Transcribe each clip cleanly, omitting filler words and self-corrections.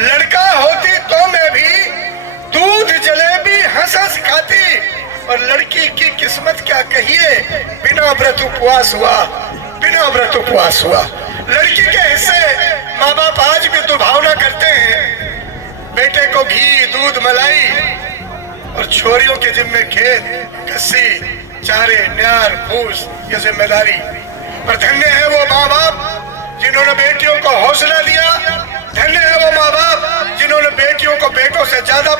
लड़का होती तो मैं भी दूध जलेबी हंस हंस खाती, और लड़की की किस्मत क्या कहिए, बिना व्रत उपवास हुआ, बिना व्रत उपवास हुआ। लड़की के हिस्से माँ बाप आज भी दुर्भावना करते हैं, बेटे को घी दूध मलाई, और छोरियों के जिम्मे खेत कस्सी चारे न्यार फूस ये जिम्मेदारी। पर धन्य है वो माँ बाप जिन्होंने बेटियों को हौसला दिया, धन्य है वो माँ बाप जिन्होंने बेटियों को बेटों से ज्यादा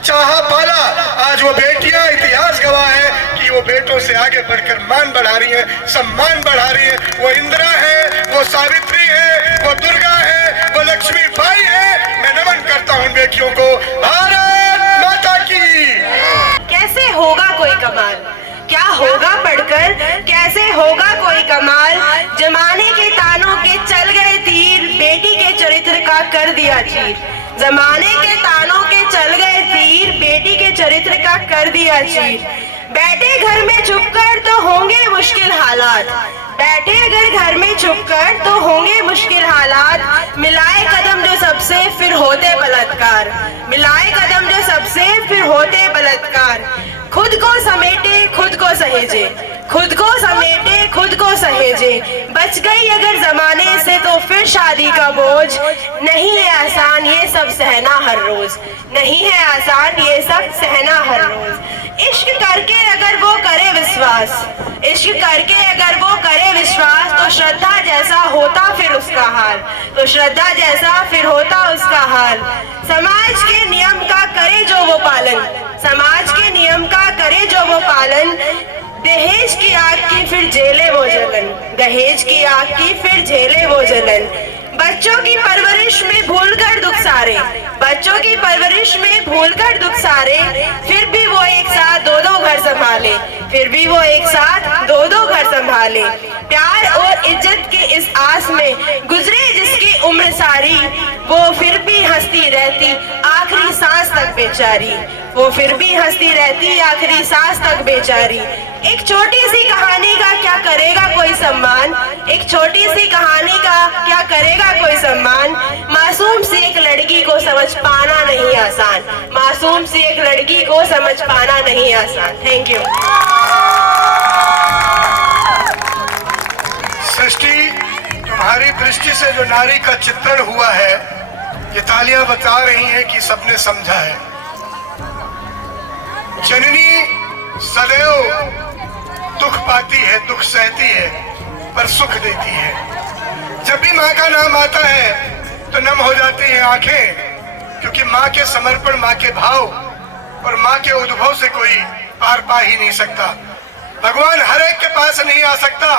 चाहा पाला। आज वो बेटियां इतिहास गवाह है कि वो बेटों से आगे बढ़कर मान बढ़ा रही हैं, सम्मान बढ़ा रही हैं। वो इंदिरा है, वो सावित्री है, वो दुर्गा है, वो लक्ष्मी बाई है। मैं नमन करता हूँ बेटियों को। भारत माता की। कैसे होगा कोई कमाल, क्या होगा पढ़कर, कैसे होगा कोई कमाल, जमाने के तानों के चल गए तीर, बेटी के चरित्र का कर दिया चीर। जमाने के तानों के चल गए तीर, बेटी के चरित्र का कर दिया चीर। बैठे घर में चुपकर तो होंगे मुश्किल हालात, बैठे अगर घर में चुपकर तो होंगे मुश्किल हालात। मिलाए कदम जो सबसे फिर होते बलात्कार, मिलाए कदम जो सबसे फिर होते बलात्कार। खुद को समेटे खुद को सहेजे, खुद को समेटे खुद को सहेजे। बच गई अगर जमाने से तो फिर शादी का बोझ। नहीं है आसान ये सब सहना हर रोज, नहीं है आसान ये सब सहना हर रोज। इश्क करके अगर वो करे विश्वास, इश्क करके अगर वो करे विश्वास, तो श्रद्धा जैसा होता फिर उसका हाल, तो श्रद्धा जैसा फिर होता उसका हाल। समाज के नियम का करे जो वो पालन, समाज के नियम का करे जो वो पालन। दहेज की आग की फिर झेले वो जलन, दहेज की आग की फिर झेले वो जलन। बच्चों की परवरिश में भूलकर दुख सारे, बच्चों की परवरिश में भूलकर दुख सारे। फिर भी वो एक साथ दो दो घर संभाले, फिर भी वो एक साथ दो दो घर संभाले। प्यार और इज्जत के इस आस में गुजरे जिसकी उम्र सारी, वो फिर भी हंसती रहती आखिरी सांस तक बेचारी, वो फिर भी हंसती रहती आखिरी सांस तक बेचारी। एक छोटी सी कहानी का क्या करेगा कोई सम्मान, एक छोटी सी कहानी का क्या करेगा कोई सम्मान। मासूम सी एक लड़की को समझ पाना नहीं आसान, मासूम सी एक लड़की को समझ पाना नहीं आसान। Thank you. सृष्टि, तुम्हारी दृष्टि से जो नारी का चित्रण हुआ है, ये तालियां बता रही हैं कि सबने समझा है। जननी सदैव दुख पाती है, दुख सहती है, पर सुख देती है। जब भी माँ का नाम आता है तो नम हो जाती हैं आंखें, क्योंकि माँ के समर्पण, माँ के भाव और माँ के उद्भव से कोई पार पा ही नहीं सकता। भगवान हर एक के पास नहीं आ सकता,